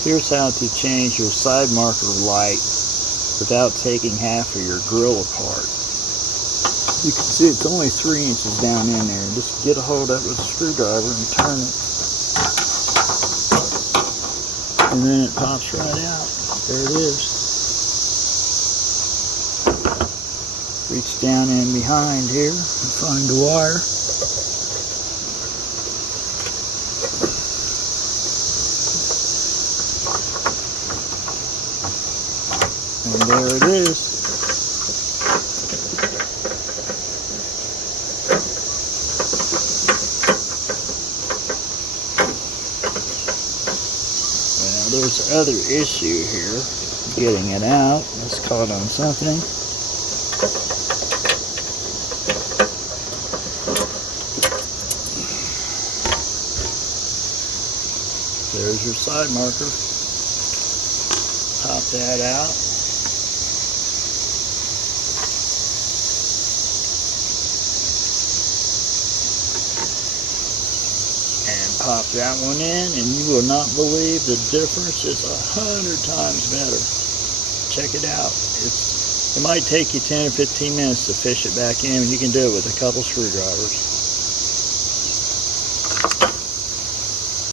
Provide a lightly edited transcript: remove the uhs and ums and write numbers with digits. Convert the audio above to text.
Here's how to change your side marker light without taking half of your grill apart. You can see it's only 3 inches down in there. Just get a hold of it with a screwdriver and turn it. And then it pops right out. There it is. Reach down in behind here and find the wire. And there it is. Well, there's other issue here. Getting it out. It's caught on something. There's your side marker. Pop that out. And pop that one in, and you will not believe the difference. It's 100 times better. Check it out. It might take you 10 or 15 minutes to fish it back in, and you can do it with a couple screwdrivers.